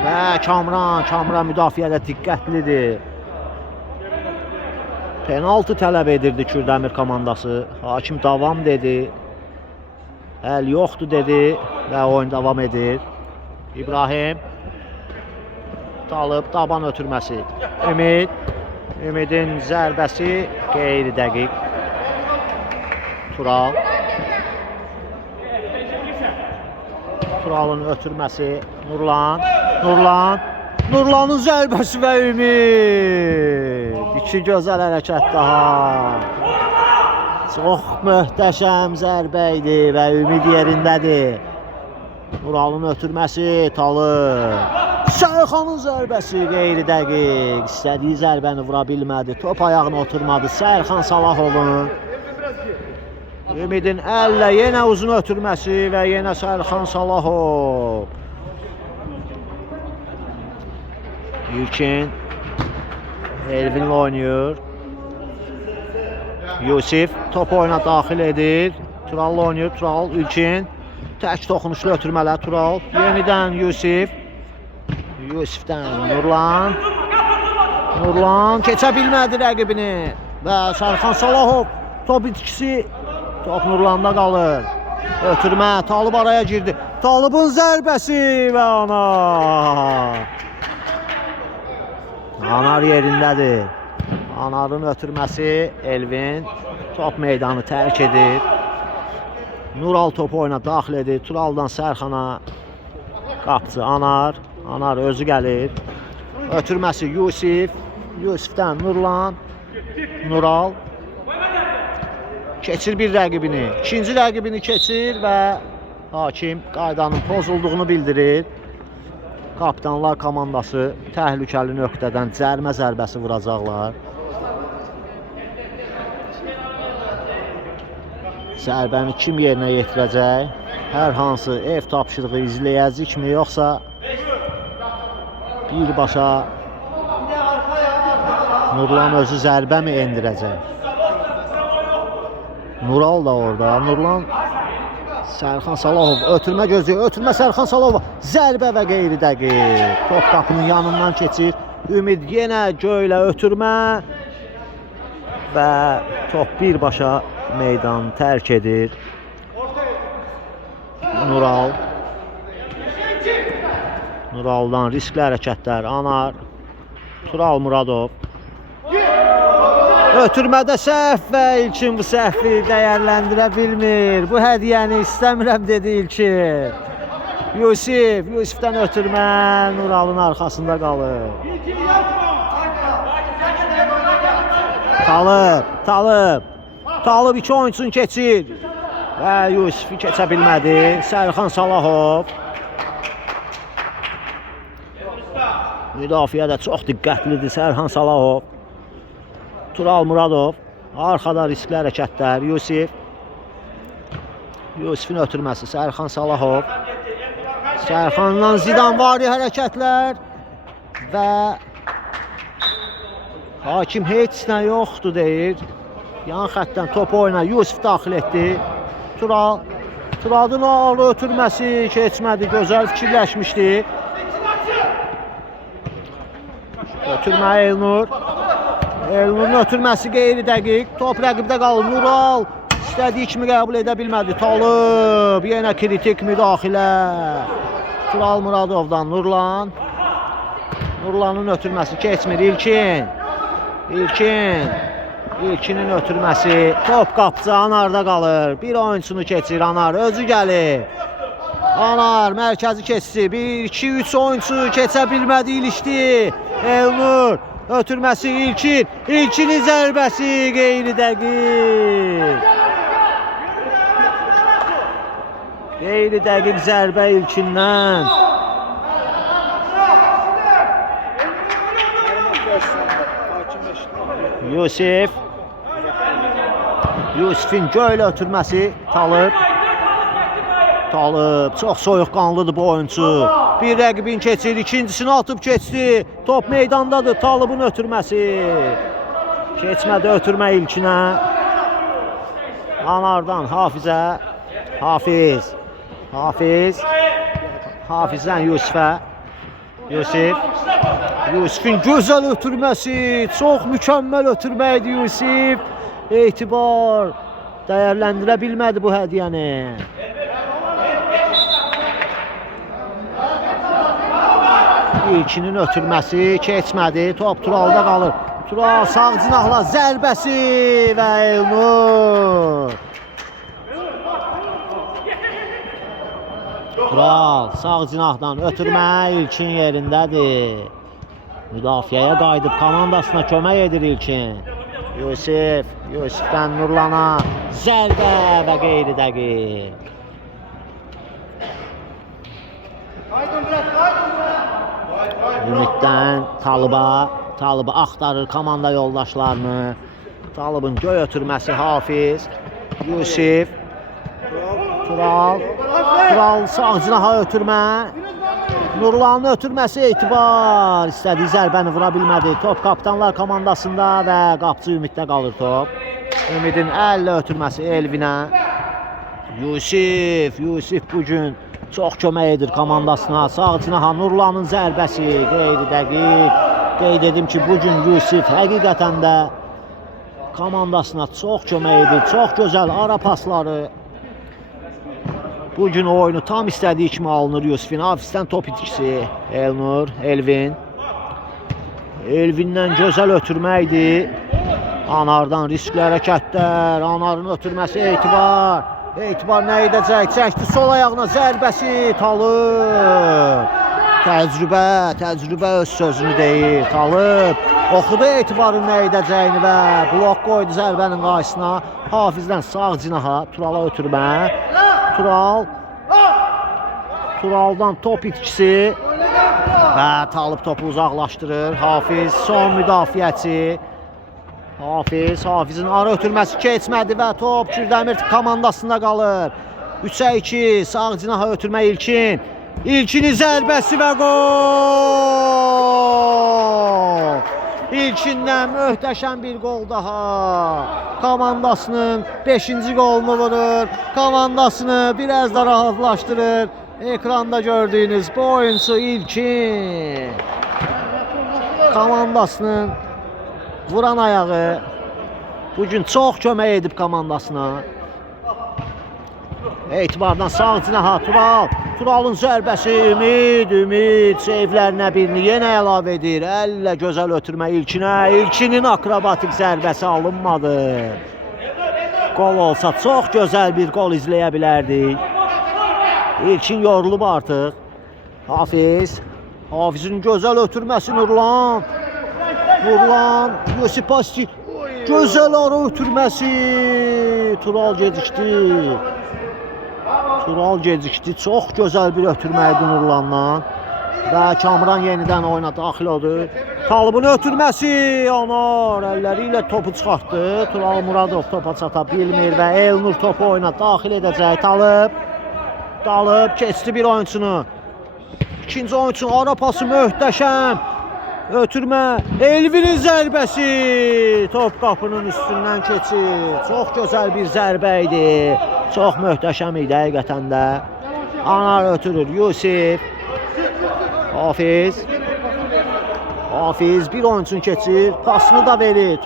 Və Kamran müdafiədə diqqətlidir. Penaltı tələb edirdi Kürdəmir komandası. Hakim davam dedi. Əl yoxdur dedi və oyun davam edir. İbrahim. Talıb daban ötürməsi. Ümidin zərbəsi qeyri dəqiq. Tural. Turalın ötürməsi. Nurlanın zərbəsi və Ümid. İki gözəl hərəkət daha. Çox möhtəşəm zərbə idi və Ümid yerindədir. Nuralın ötürməsi, Talıb. Sərxanın zərbəsi qeyri dəqiq. İstədiyi zərbəni vura bilmədi. Top ayağına oturmadı. Sərxan Salahovun. Ümidin əllə yenə uzun ötürməsi və yenə Sərxan Salahov. İlkin. Elvinlə oynayır. Yusif top oyuna daxil edir. Tural'la oynayır. Tural, İlkin. Tək toxunuşlu ötürmələr Tural. Yenidən Yusif. Yusifdən Nurlan keçə bilmədi rəqibini. Və Sərxan Salahov top itkisi. Top Nurlanda qalır. Ötürmə, Talib araya girdi. Talibin zərbəsi və Anar yerindədir. Anarın ötürməsi Elvin. Top meydanı tərk edir. Nural topu oyuna daxil edir. Turaldan Sərxana. Qapçı Anar özü gəlir. Ötürməsi Yusif. Yusifdən Nural. Keçir bir rəqibini. İkinci rəqibini keçir və hakim qaydanın pozulduğunu bildirir. Kapitanlar komandası təhlükəli nöqtədən cərmə zərbəsi vuracaqlar. Zərbəni kim yerinə yetirəcək? Hər hansı ev tapşırığı izləyəcəkmi, yoxsa birbaşa Nurlan özü zərbə mi endirəcək? Nural da orada. Nurlan Sərxan Salahov ötürmə gözləyir. Ötürmə Sərxan Salahov. Zərbə və qeyri dəqiq. Top qapının yanından keçir. Ümid yenə göylə ötürmə. Və top birbaşa meydanı tərk edir. Nuraldan riskli hərəkətlər. Anar. Tural Muradov. Ötürmədə səhv və İlkin bu səhvi dəyərləndirə bilmir. Bu hədiyyəni istəmirəm dedi İlkin. Yusifdən ötürmə Nuralın arxasında qalır. Talib iki oyunçunu keçir. Və Yusifi keçə bilmədi. Sərxan Salahov. Müdafiədə çox diqqətlidir Sərxan Salahov. Tural Muradov. Arxada riskli hərəkətlər. Yusifin ötürməsi. Sərxan Salahov. Sərxandan Zidanvari hərəkətlər. Və hakim heç nə yoxdur deyir. Yan xəttdən top oyuna Yusif daxil etdi. Turalın ağlı ötürməsi keçmədi. Gözəl fikirləşmişdi. Ötürmə Elnurun ötürməsi qeyri dəqiq. Top rəqibdə qalır. Nural istədiyi kimi qəbul edə bilmədi. Talib yenə kritik müdaxilə. Tural Muradovdan Nurlanın ötürməsi keçmir. İlkinin ötürməsi. Top qapıcı Anarda qalır. Bir oyunçunu keçir Anar. Özü gəlir. Anar mərkəzi keçdi. 1-2-3 oyunçu keçə bilmədi, ilişdi. Elnur ötürməsi İlkin. İlkinin zərbəsi qeyri dəqiq. Qeyri dəqiq zərbə İlkindən. Yusifin göylə ötürməsi Talib. Çox soyuqqanlıdır bu oyuncu. Bir rəqibin keçir, ikincisini atıb keçdi. Top meydandadır, Talibin ötürməsi. Keçmədi ötürmə İlkinə. Anardan Hafizə. Hafizdən Yusifə. Yusifin gözəl ötürməsi. Çox mükəmməl ötürmə idi Yusif. Etibar dəyərləndirə bilmədi bu hədiyyəni. İlkinin ötürməsi keçmədi. Top Turalda qalır. Tural sağ cinahla zərbəsi və Elnur. Tural sağ cinahdan ötürmə İlkin yerindədir. Müdafiəyə qayıdıb komandasına kömək edir İlkin. Yusifdən Nurlana zərbə və qeyri dəqiq. Ümiddən Talıba axtarır komanda yoldaşlarını. Talibin göy ötürməsi Hafiz. Yusif. Tural sağ cinaha ötürmə. Nurlanın ötürməsi Etibar. İstədiyi zərbəni vura bilmədi. Top kapitanlar komandasında və qapçı Ümiddə qalır top. Ümidin əllə ötürməsi Elvinə. Yusif bugün çox kömək edir komandasına. Sağ cinaha Nurlanın zərbəsi qeyri dəqiq. Qeyd edim ki, bugün Yusif həqiqətən də komandasına çox kömək edir. Çox gözəl ara pasları. Bugün oyunu tam istədiyi kimi alınır Yusifin. Hafizdən top itkisi Elvindən gözəl ötürmə idi. Anardan riskli hərəkətlər. Anarın ötürməsi Etibar nə edəcək? Çəkdi sol ayağına zərbəsi Talib. Təcrübə öz sözünü deyir. Talib oxudu Etibarın nə edəcəyini və blok qoydu zərbənin qarşısına. Hafizdən sağ cinaha Turala ötürmə. Turaldan top itkisi və Talib topu uzaqlaşdırır. Hafiz son müdafiəçi. Hafizin ara ötürməsi keçmədi və top Kürdəmir komandasında qalır. 3-2 sağ cinaha ötürmə İlkin. İlkinin zərbəsi və gol! İlkindən möhtəşəm bir qol daha. Komandasının 5-ci qolunu vurur. Komandasını biraz da rahatlaşdırır. Ekranda gördüyünüz bu oyuncu İlkin. Komandasının vuran ayağı bugün çox kömək edib komandasına. Etibardan sağ cinaha Turalın zərbəsi Ümid seyflərinə birini yenə əlavə edir. Əllə gözəl ötürmə İlkinə. İlkinin akrobatik zərbəsi alınmadı. Qol olsa çox gözəl bir qol izləyə bilərdik. İlkin yorulub artıq. Hafizin gözəl ötürməsi Nurlan, Yusif Pasti gözəl ara ötürməsi. Tural gecikdi. Çox gözəl bir ötürmə idi Nurlandan. Və Kamran yenidən oyuna daxil oldu. Talibin ötürməsi Anar əlləri ilə topu çıxartdı. Tural Muradov topa çata bilmir və Elnur topu oyuna daxil edəcək. Talib keçdi bir oyunçunu. İkinci oyunçunun ara pası möhtəşəm. Ötürmə Elvinin zərbəsi. Top qapının üstündən keçir. Çox gözəl bir zərbə idi. Çox möhtəşəm idi həqiqətən də. Anar ötürür Yusif. Hafiz bir oyunçun keçir. Pasını da verir.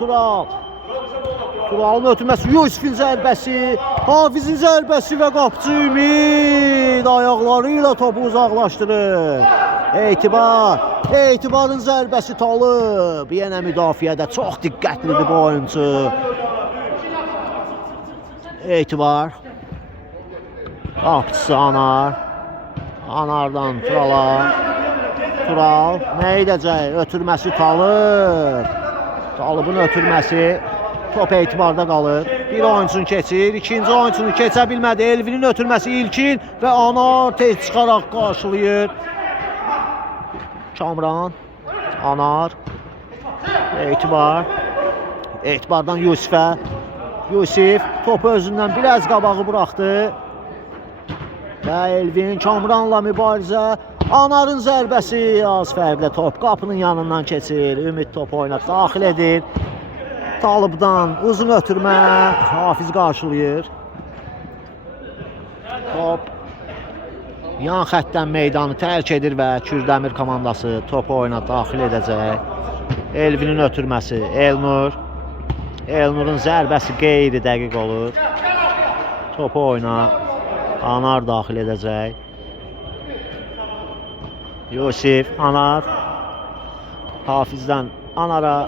Turalın ötürməsi Yusifin zərbəsi. Hafizin zərbəsi və qapçı Ümid ayaqları ilə topu uzaqlaşdırır. Etibarın zərbəsi Talib. Yenə müdafiədə çox diqqətlidir bu oyuncu. Etibar. Qapçısı Anar. Anardan Turala. Tural nə edəcək? Ötürməsi Talıb. Talıbın ötürməsi. Top etibarda qalır. Bir oyunçunu keçir, ikinci oyunçunu keçə bilmədi. Elvinin ötürməsi İlkin və Anar tez çıxaraq qarşılayır. Kamran, Anar, Etibar. Etibardan Yusifə. Yusif topu özündən biraz qabağı buraxdı. Və Elvin Kamranla mübarizə. Anarın zərbəsi az fərqlə top qapının yanından keçir. Ümid top oyuna daxil edir. Talıbdan uzun ötürmə. Hafiz qarşılayır. Top yan xəttdən meydanı tərk edir və Kürdəmir komandası topu oyuna daxil edəcək. Elvinin ötürməsi Elnur. Elnurun zərbəsi qeyri dəqiq olur. Topu oyuna Anar daxil edəcək. Yusif, Anar. Hafizdən Anara.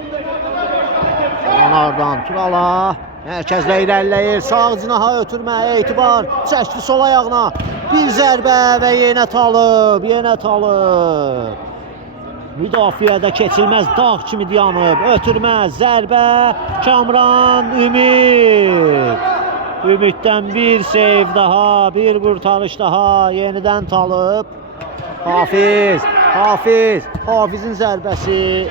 Anardan Turala. Mərkəzlə irəliləyir. Sağ cinaha ötürmə. Etibar. Çəkdi sol ayağına. Bir zərbə və yenə Talıb. Yenə Talıb. Müdafiədə keçilməz dağ kimi dayanıb. Ötürmə, zərbə. Kamran, Ümid. Ümiddən bir seyv daha. Bir qurtarış daha. Yenidən Talıb. Hafiz. Hafizin zərbəsi.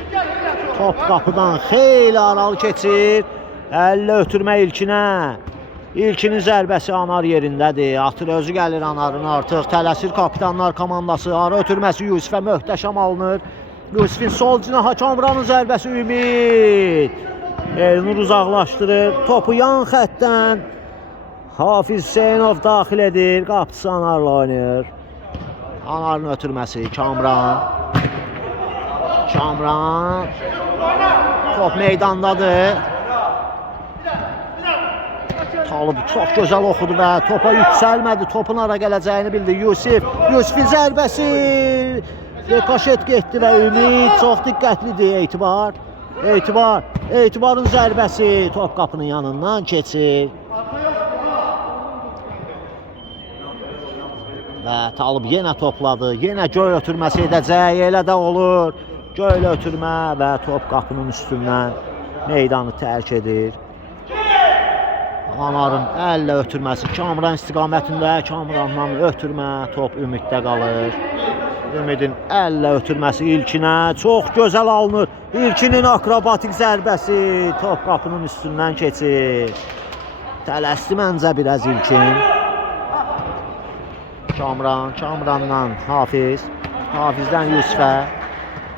Top qapıdan xeyli aralı keçir. Əllə ötürmə İlkinə. İlkinin zərbəsi Anar yerindədir. Atır özü gəlir Anarın artıq. Tələsir kapitanlar komandası. Ara ötürməsi Yusifə möhtəşəm alınır. Yusifin sol cinaha Kamranın zərbəsi Ümid. Elnur uzaqlaşdırır. Topu yan xəttdən Hafiz Hüseynov daxil edir. Qapısı Anarla oynayır. Anarın ötürməsi Kamran. Top meydandadır. Talıb çox gözəl oxudu və topa yüksəlmədi. Topun ara gələcəyini bildi Yusifin zərbəsi. Rikoşet getdi və Ümid çox diqqətlidir. Etibarın zərbəsi top qapının yanından keçir. Və Talıb yenə topladı. Yenə göy ötürməsi edəcək. Elə də olur. Göy ötürmə və top qapının üstündən meydanı tərk edir. Anarın əllə ötürməsi Kamran istiqamətində. Kamrandan ötürmə. Top Ümiddə qalır. Ümidin əllə ötürməsi İlkinə. Çox gözəl alınır. İlkinin akrobatik zərbəsi top qapının üstündən keçir. Tələsdi məncə biraz İlkin. Kamrandan Hafiz. Hafizdən Yusifə.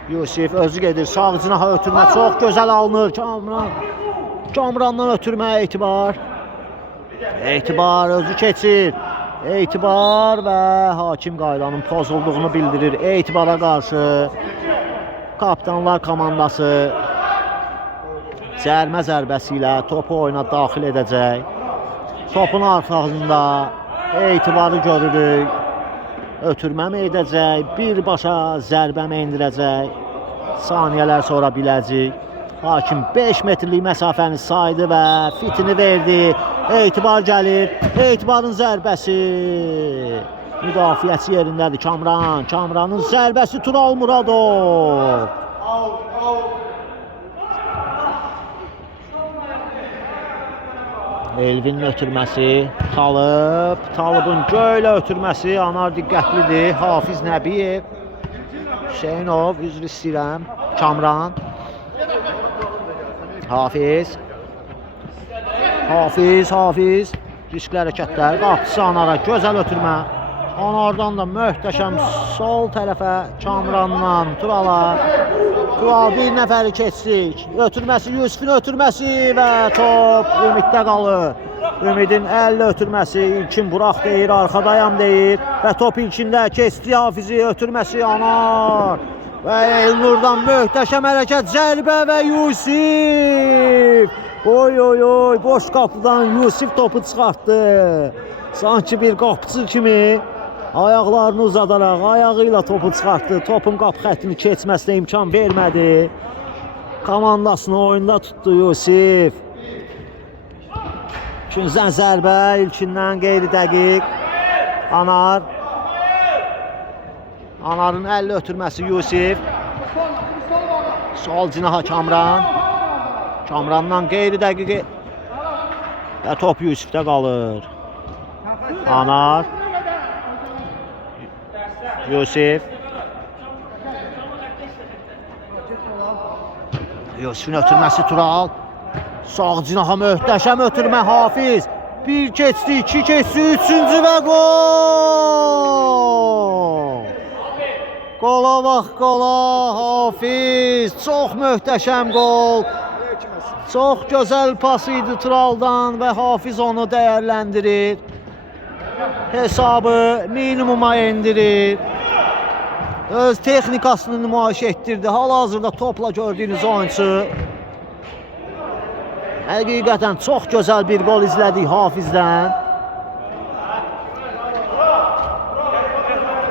Yusif özü gedir. Sağ cinaha ötürmə çox gözəl alınır. Kamrandan ötürmə Etibar özü keçir. Etibar və hakim qaydanın pozulduğunu bildirir. Etibara qarşı kapitanlar komandası cərmə zərbəsi ilə topu oyuna daxil edəcək. Topun arxasında Etibarı görürük. Ötürmə mi edəcək? Birbaşa zərbə mi endirəcək? Saniyələr sonra biləcək. Hakim 5 metrlik məsafəni saydı və fitini verdi. Etibar gəlir. Etibarın zərbəsi. Müdafiəsi yerindədir. Kamranın zərbəsi Tural Muradov. Elvinin ötürməsi Talıbın göylə ötürməsi. Anar diqqətlidir. Hafiz Nəbiyev. Hüseynov, üzr istəyirəm. Kamran. Hafiz. Riskli hərəkətlər. Qapısı Anara. Gözəl ötürmə. Anardan da möhtəşəm sol tərəfə Kamrandan Turala. Tural bir nəfəri keçdik. Ötürməsi Yusifin ötürməsi və top Ümiddə qalır. Ümidin əllə ötürməsi. İlkin burax deyir, arxadayam deyir. Və top İlkində keçdi Hafizi. Ötürməsi Anar. Və Elnurdan möhtəşəm hərəkət. Zərbə və Yusif. Oy, boş qapıdan Yusif topu çıxartdı. Sanki bir qapıcı kimi ayaqlarını uzadaraq ayağı ilə topu çıxartdı. Topun qapı xəttini keçməsinə imkan vermədi. Komandasını oyunda tutdu Yusif. İkinciden zərbə, ilkindən qeyri dəqiq. Anar. Anarın 50 ötürməsi Yusif. Sol cinaha Kamran. Kamrandan qeyri dəqiqi. Və top Yusifdə qalır. Anar. Yusif. Yusifin ötürməsi Tural. Sağ cinaha möhtəşəm ötürmə Hafiz. Bir keçdi, iki keçdi, üçüncü və gol! Qola bax, qola Hafiz. Çox möhtəşəm qol. Çox gözəl pas idi Turaldan və Hafiz onu dəyərləndirir. Hesabı minimuma endirir. Öz texnikasını nümayiş etdirdi. Hal-hazırda topla gördüyünüz oyuncu. Həqiqətən çox gözəl bir gol izlədik Hafizdən.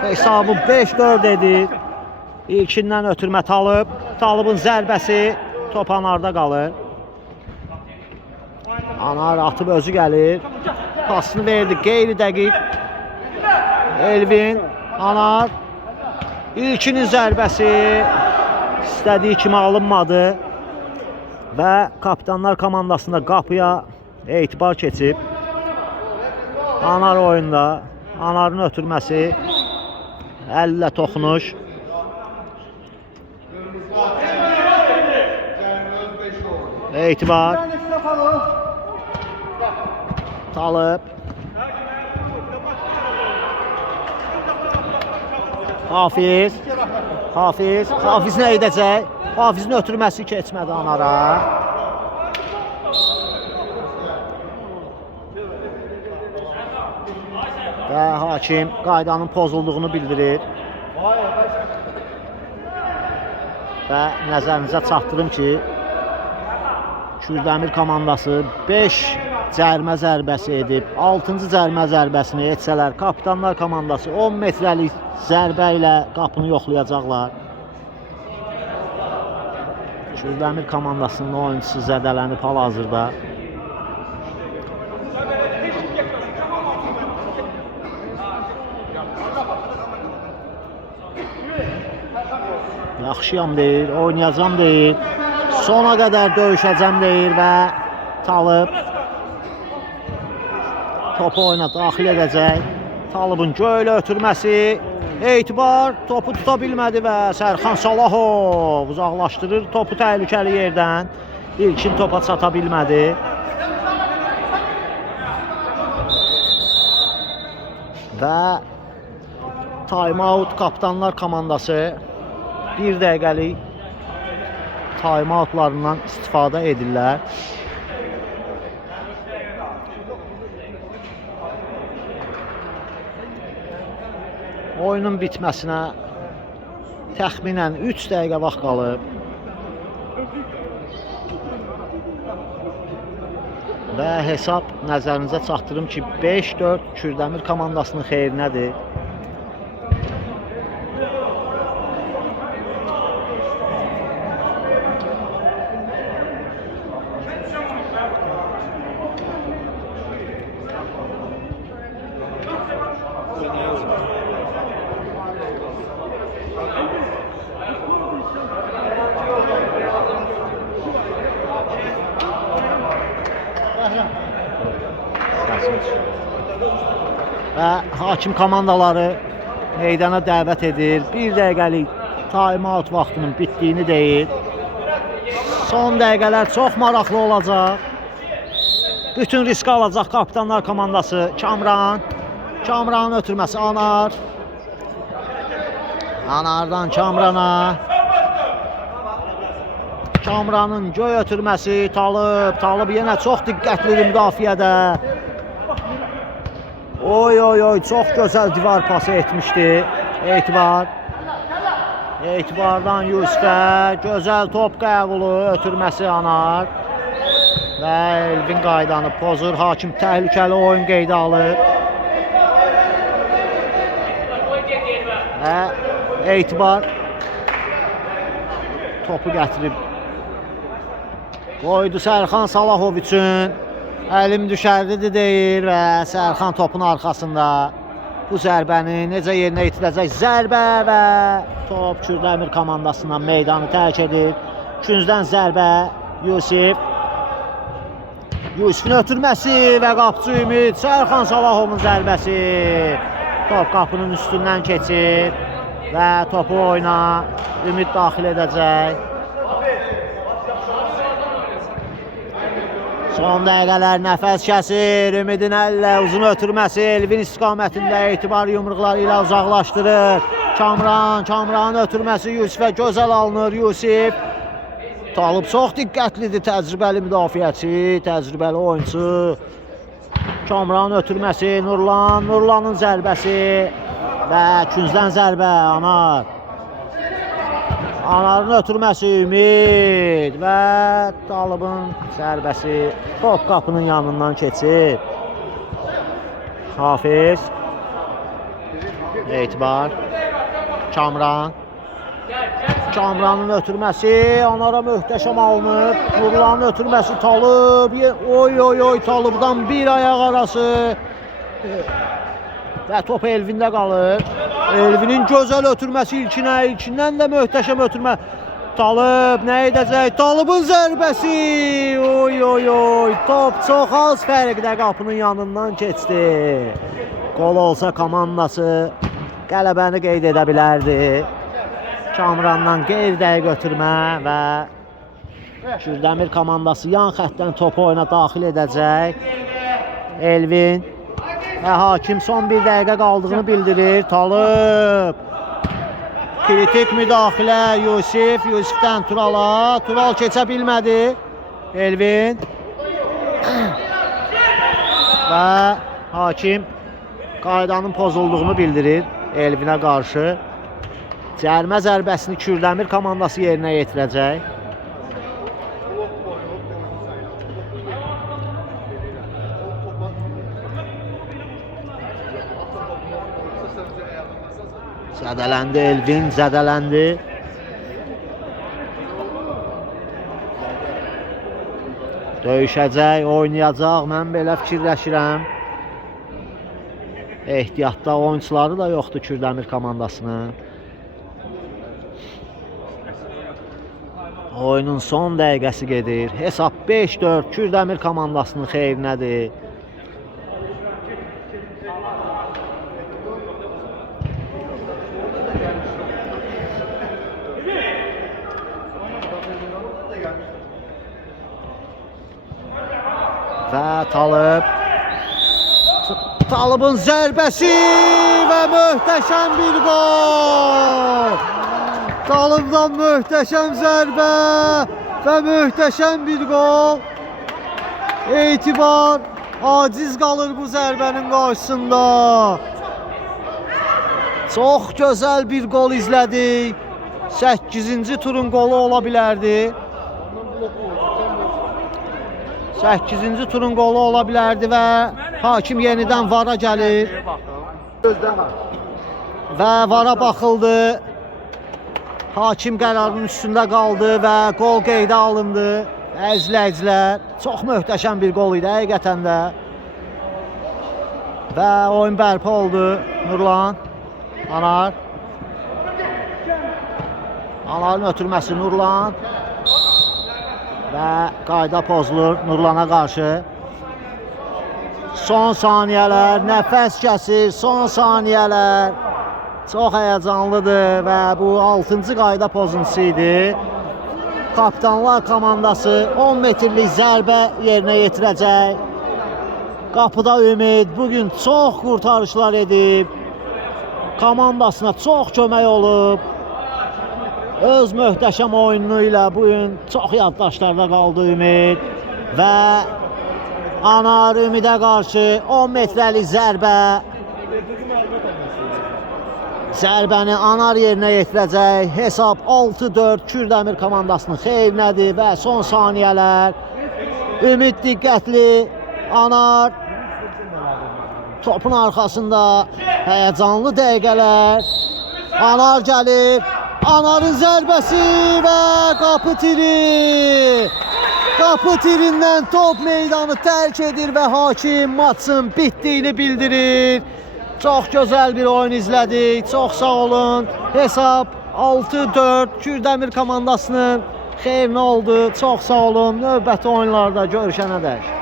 Hesabı 5-4 edir. İlkindən ötürmə Talib. Talibin zərbəsi top Anarda qalır. Anar atıb özü gəlir. Pasını verdi qeyri dəqiq. Elvin, Anar. İlkinin zərbəsi istədiyi kimi alınmadı. Və kapitanlar komandasında qapıya etibar keçib. Anar oyunda. Anarın ötürməsi. Əllə toxunuş. Etibar. Talib. Hafiz. Hafiz nə edəcək? Hafizin ötürməsi keçmədi Anara. Və hakim qaydanın pozulduğunu bildirir. Və nəzərinizə çatdırım ki, Kürdəmir komandası 5 cərmə zərbəsi edib, 6-cı cərmə zərbəsini etsələr, kapitanlar komandası 10 metrəlik zərbə ilə qapını yoxlayacaqlar. Kürdəmir komandasının oyuncusu zədələnib hal-hazırda. Yaxşıyam deyir, oynayacam deyir. Sona qədər döyüşəcəm deyir və Talib topu oyuna daxil edəcək. Talibin göylə ötürməsi. Etibar topu tuta bilmədi və Sərxan Salahov uzaqlaşdırır topu təhlükəli yerdən. İlkin topa çata bilmədi. Və time-out kapitanlar komandası 1 dəqiqəlik time-outlarından istifadə edirlər. Oyunun bitməsinə təxminən 3 dəqiqə vaxt qalıb. Və hesab nəzərinizə çatdırım ki, 5-4 Kürdəmir komandasının xeyrinədir. Və hakim komandaları meydana dəvət edir. 1 dəqiqəlik time-out vaxtının bitdiyini deyir. Son dəqiqələr çox maraqlı olacaq. Bütün risk alacaq kapitanlar komandası. Kamranın ötürməsi Anar. Anardan Kamrana. Kamranın göy ötürməsi Talib yenə çox diqqətlidir müdafiədə. Oy, çox gözəl divar pası etmişdi. Etibardan Yusifə gözəl top qəbulu, ötürməsi Anar. Və Elvin qaydanı pozur. Hakim təhlükəli oyun qeydə alır. Və Etibar topu gətirib qoydu Sərxan Salahov üçün. Əlim düşərlidir deyir və Sərxan topun arxasında. bu zərbəni necə yerinə yetirəcək? Zərbə və top Kürdəmir komandasından meydanı tərk edir. Küncdən zərbə Yusif. Yusifin ötürməsi və qapıcı Ümid. Sərxan Salahovun zərbəsi. Top qapının üstündən keçir və topu oyuna Ümid daxil edəcək. Son dəqiqələr nəfəs kəsir. Ümidin əllə uzun ötürməsi Elvin istiqamətində Etibar yumruqları ilə uzaqlaşdırır. Kamranın ötürməsi Yusifə gözəl alınır. Yusif Talib çox diqqətlidir, təcrübəli müdafiəçi, təcrübəli oyuncu. Kamranın ötürməsi Nurlanın zərbəsi və küncdən zərbə Anar. Anarın ötürməsi Ümid və Talibin zərbəsi top qapının yanından keçir. Hafiz Etibar Kamranın ötürməsi Anara möhtəşəm alınıb. Nurlanın ötürməsi Talib. Oy Talibdan bir ayaq arası. Və top Elvində qalır. Elvinin gözəl ötürməsi ilkindən də möhtəşəm ötürmə. Talib nə edəcək? Talibin zərbəsi. Oy. Top çox az fərqdə qapının yanından keçdi. Qol olsa komandası qələbəni qeyd edə bilərdi. Kamrandan qeyri-dəqiq ötürmə və Kürdəmir komandası yan xəttdən topu oyuna daxil edəcək. Elvin və hakim son bir dəqiqə qaldığını bildirir. Talib kritik müdaxilə Yusifdən Turala. Tural keçə bilmədi. Elvin və hakim qaydanın pozulduğunu bildirir Elvinə qarşı. Cərmə zərbəsini Kürdəmir komandası yerinə yetirəcək. Zədələndi Elvin, zədələndi. Döyüşəcək, oynayacaq, mən belə fikirləşirəm. Ehtiyatda oyuncuları da yoxdur Kürdəmir komandasının. Oyunun son dəqiqəsi gedir. Hesab 5-4 Kürdəmir komandasının xeyrinədir. Və Talibin zərbəsi və möhtəşəm bir gol. Talibdan möhtəşəm zərbə və möhtəşəm bir gol. Etibar aciz qalır bu zərbənin qarşısında. Çox gözəl bir gol izlədik. 8-ci turun qolu ola bilərdi. 8-ci turun qolu ola bilərdi və hakim yenidən VAR-a gəlir. Və VAR-a baxıldı. Hakim qərarının üstündə qaldı və qol qeydə alındı. Əzizləyicilər, çox möhtəşəm bir qol idi həqiqətən də. Və oyun bərpa oldu. Nurlan, Anar. Anarın ötürməsi Nurlan. Və qayda pozulur Nurlana qarşı. Son saniyələr, nəfəs kəsir, son saniyələr. Çox həyəcanlıdır və bu 6-cı qayda pozuntusu idi. Kapitanlar komandası 10 metrlik zərbə yerinə yetirəcək. Qapıda Ümid bugün çox qurtarışlar edib. Komandasına çox kömək olub. Öz möhtəşəm oyunu ilə bugün çox yaddaşlarda qaldı Ümid. Və Anar Ümidə qarşı 10 metrəlik zərbə. Zərbəni Anar yerinə yetirəcək. Hesab 6-4 Kürdəmir komandasının xeyrinədir və son saniyələr. Ümid diqqətli. Anar topun arxasında həyəcanlı dəqiqələr. Anar gəlir. Anarın zərbəsi və qapı tiri. Qapı tirindən top meydanı tərk edir və hakim maçın bitdiyini bildirir. Çox gözəl bir oyun izlədik. Çox sağ olun. Hesab 6-4 Kürdəmir komandasının xeyrinə oldu. Çox sağ olun. Növbəti oyunlarda görüşənədək.